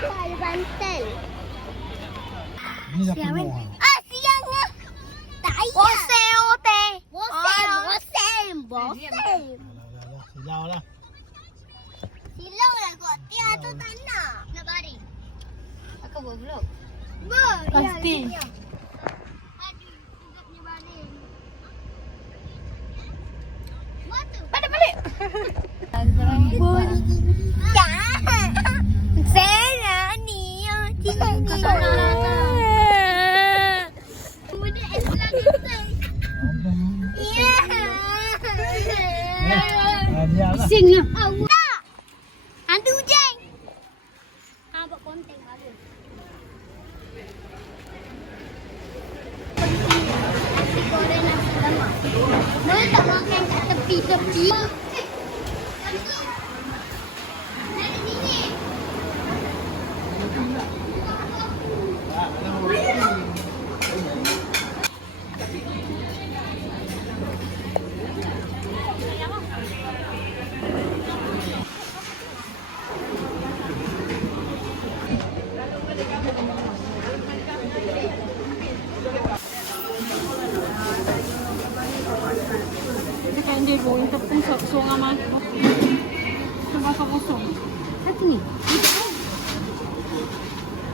Ada bantal. Ini dah penuh. Siang lah. Tak payah. Bosel, teh. Bosel. Silau lah. Silau lah kau. Tia tu tak nak. Nak baring. Aku buat vlog. Pasti. Balik. Sarah ni Muda Islam Bising lah. Tak. Hantu hujan. Buat konten baru. Nasi goreng nasi lemak. Boleh tak makan kat tepi-tepi? Dari sini. Dia bawa tepung seorang mah. Sebab kosong. Satu ni.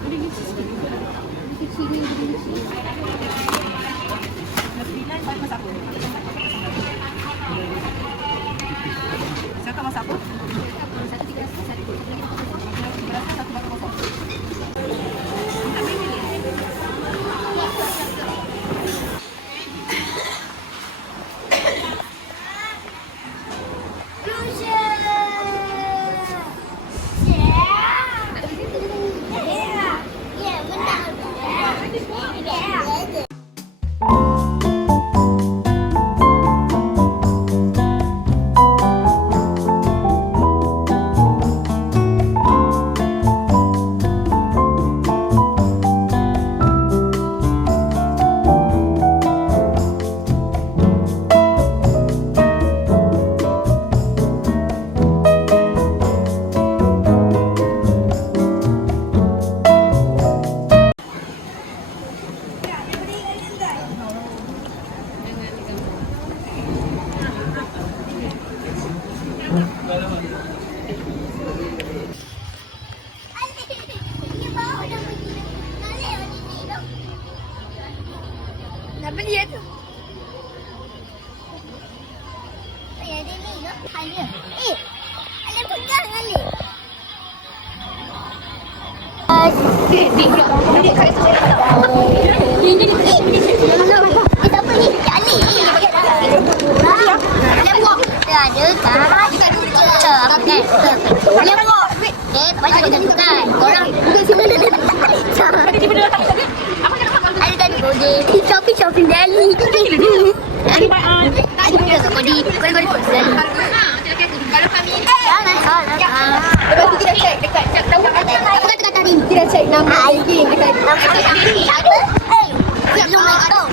Ada gitu sikit. Kecil ni kecil. Nak masak apa? Siapa masak apa? Satu tiga satu. Satu bakar kosong. Nak beli tu. Ayah dia ni ke? Ayah. Ayah pegang kali. Kita apa ni? Jali. Lembok. Ada kan? Lembok. Banyak kita bukan. Korang ada tadi bodi. Shopping Dali. Ada bodi. Kau ikut Dali. Kalau kami kita check dekat tahu apa kata tadi? Kita check nama ID dekat apa? Belum tahu.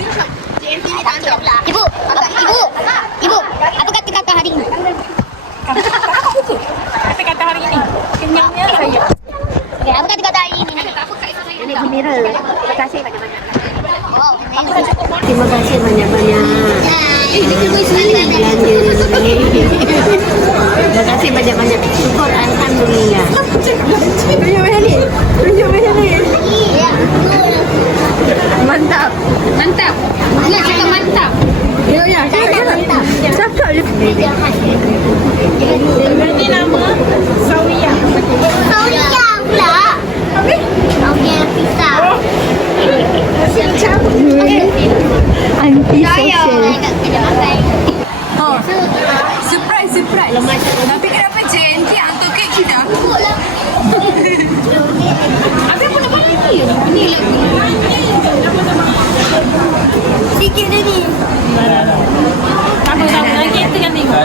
Ibu, apa kata kakak hari ini? Apa kata hari ini? Kenyangnya saya. Apa kata hari ini? Nenek gembira. Terima kasih banyak-banyak. Wow, Terima kasih banyak-banyak. Terima kasih banyak-banyak. Syukur alhamdulillah. Banyak-banyak ni. Banyak-banyak ni. Mantap. Mantap. Nak cakap mantap. Ya. Cakap je. Ini nama Sawiyah. Sawiyah pula. Habis? Sawiyah pisau. Anti Saya social. nak kena makan. Oh, surprise. Tapi kenapa JNT hantu kek kita? Apa pun dapat lagi? Ini lagi. Sikit je ni. Takut lagi itu kan tengok.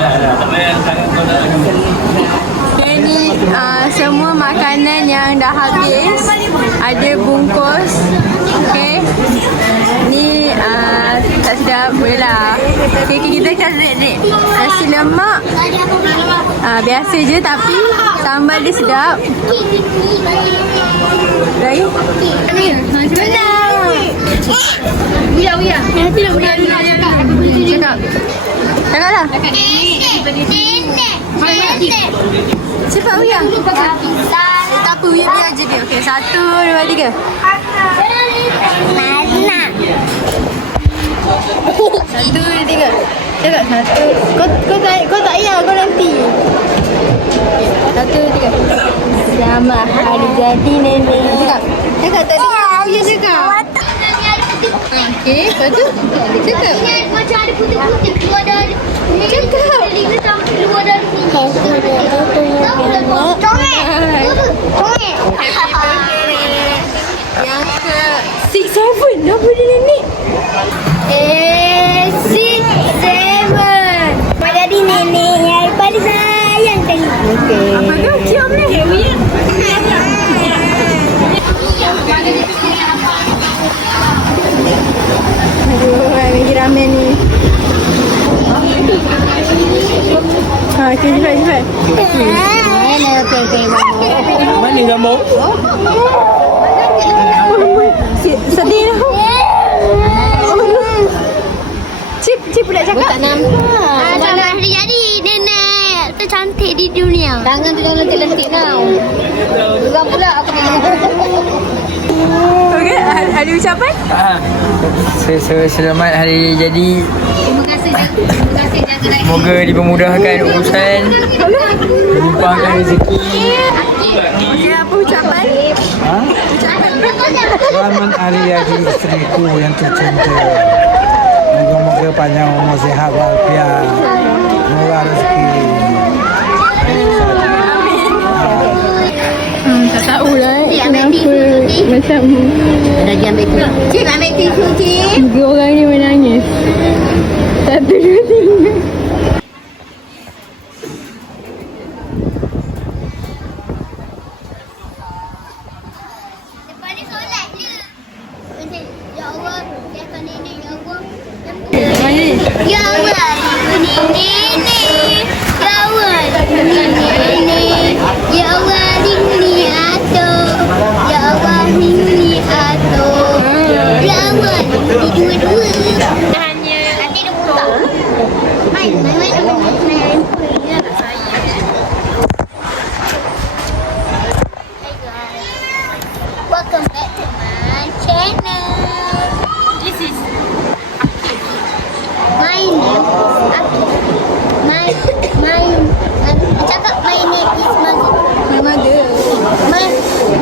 Ini semua makanan yang dah habis. Ada bungkus. Okay. Ni tak sedap boleh lah. Kek kita kan red. Nasi lemak. Biasa je tapi sambal dia sedap. Lagi? Uya. Cakap. Cakaplah. Nenek. Cepat Uya. Tak apa Uya biar je dia. Okey, 1, 2, 3. Mana? 1, 2, 3. Cakap 1. Kau tak payah, kau nanti. 1, 2, 3. Selamat hari jadi nenek. Cakap tadi. Uya cakap. Okey, lepas tu cakap. Macam ada putih-putih keluar dari. Cakap. Keluar dari sini. Congek. Yang ke 6, 7. Dah boleh nenek. 6, 7. Mak jadi nenek yang paling sayang kali. Okey. Apa tu? Cium ni. Aduh, lagi ramen ni. Okey, cepat. Mana kamu? Sedih dah. Cip pula cakap. Tak nampak. Selamat hari jadi nenek tercantik di dunia. Tangan tu jangan lentik-lentik tau. Geram pula aku tengok. Okey, ada ucapan? Selamat hari jadi. Terima kasih jaga lagi. Semoga dipermudahkan urusan, dilimpahkan rezeki. Okey, apa ucapan? Ha? Ucapan. Selamat hari jadi isteriku yang tercinta. Moga-moga panjang umur, sihat walafiat, murah rezeki. Tak tahulah ambil tisu, macam Lagi ambil tisu. Cik ambil tisu cik. 3 orang ni menangis. 1, 2, 3. Lepas ni solat je. Ya Allah, biarkan nenek ya Allah. Ya Allah, ini nenek. Ya Allah, ini nenek. Ya Allah, ini atuk. Ya Allah, ini atuk. Ya Allah, ini dua-dua. Nanti dia buka. Main. Hey guys, welcome back to my channel. This is my name is Akif. Cakap my name is Mazid. Memang ada.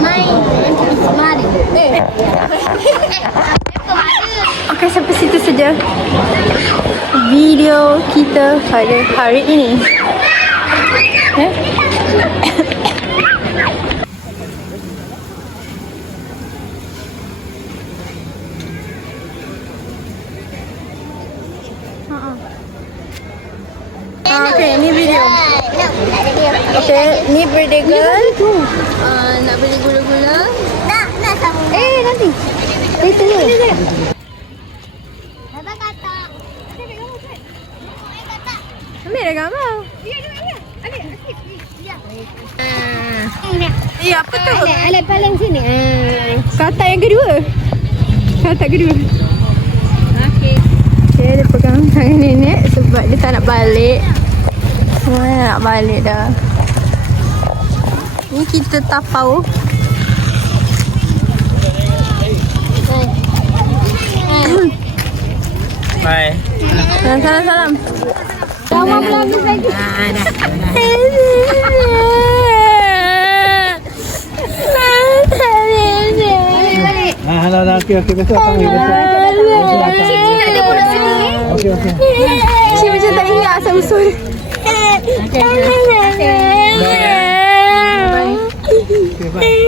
My name is Mari. Okey, sampai situ saja video kita pada hari ini. Okey, ni video. Okey, ni birthday girl. Nak beli gula-gula. Nak sama. Nanti. Later je. Abang kata. Ambil dah gambar. Apa tu? Alat paling sini. Kata yang kedua. Kata kedua. Okey, dia pegang tangan nenek sebab dia tak nak balik. Semua nak balik dah. Ni kita tapau. Bye. Salam. Sama lagi lagi. Dah, okey, besok panggil besok. Okey. Cik macam tak ingat asal usul. Okey, bye.